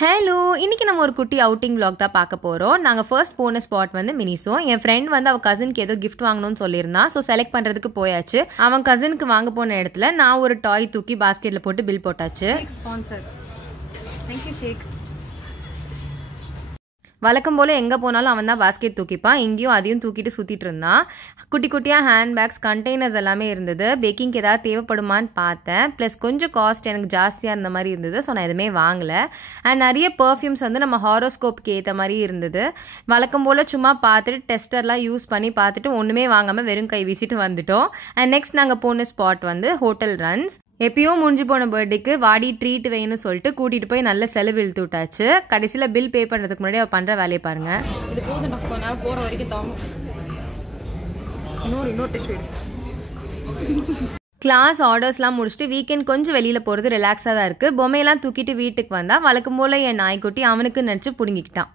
Hello, இன்னைக்கு நம்ம ஒரு குட்டி அவுட்டிங் vlog தான் பார்க்க போகிறோம். நாங்கள் ஃபர்ஸ்ட் போன ஸ்பாட் வந்து மினிசோ. என் ஃப்ரெண்ட் வந்து அவள் கசினுக்கு ஏதோ கிஃப்ட் வாங்கணும்னு சொல்லியிருந்தான். ஸோ செலக்ட் பண்ணுறதுக்கு போயாச்சு. அவன் கசினுக்கு வாங்க போன இடத்துல நான் ஒரு டாய் தூக்கி பாஸ்கெட்டில் போட்டு பில் போட்டாச்சு. ஸ்பான்சர். தேங்க்யூ ஷேக். வழக்கம் போல் எங்கே போனாலும் அவன் தான் பாஸ்கெட் தூக்கிப்பான். இங்கேயும் அதையும் தூக்கிட்டு சுற்றிட்டு இருந்தான். குட்டி குட்டியாக ஹேண்ட் பேக்ஸ், கண்டெய்னர்ஸ் எல்லாமே இருந்தது. பேக்கிங்க்கு ஏதாவது தேவைப்படுமான்னு பார்த்தேன். ப்ளஸ் கொஞ்சம் காஸ்ட் எனக்கு ஜாஸ்தியாக இருந்த மாதிரி இருந்தது. ஸோ நான் எதுவுமே வாங்கலை. அண்ட் நிறைய பர்ஃப்யூம்ஸ் வந்து நம்ம ஹாரோஸ்கோப்புக்கு ஏற்ற மாதிரி இருந்தது. வழக்கம் போல் சும்மா பார்த்துட்டு டெஸ்டர்லாம் யூஸ் பண்ணி பார்த்துட்டு ஒன்றுமே வாங்காமல் வெறும் கை வீசிட்டு வந்துட்டோம். அண்ட் நெக்ஸ்ட் நாங்கள் போன ஸ்பாட் வந்து ஹோட்டல் ரன்ஸ். எப்பயோ முடிஞ்சு போன பர்த்டேக்கு வாடி ட்ரீட் வேணும்னு சொல்லிட்டு கூட்டிகிட்டு போய் நல்ல செலவு இழுத்து விட்டாச்சு. கடைசியில் பில் பே பண்ணுறதுக்கு முன்னாடி அவள் பண்ணுற வேலையை பாருங்கள். இது போதும், நான் கொஞ்ச நேரம் போகிற வரைக்கும் தாங்கும். இன்னொரு டிஷ்யூ. கிளாஸ் ஆர்டர்ஸ்லாம் முடிச்சுட்டு வீக்கெண்ட் கொஞ்சம் வெளியில் போகிறது ரிலாக்ஸாக தான் இருக்குது. பொம்மையெல்லாம் தூக்கிட்டு வீட்டுக்கு வந்தால் வழக்கம் போல் என் நாய்க்குட்டி அவனுக்கு நினச்சி பிடுங்கிக்கிட்டான்.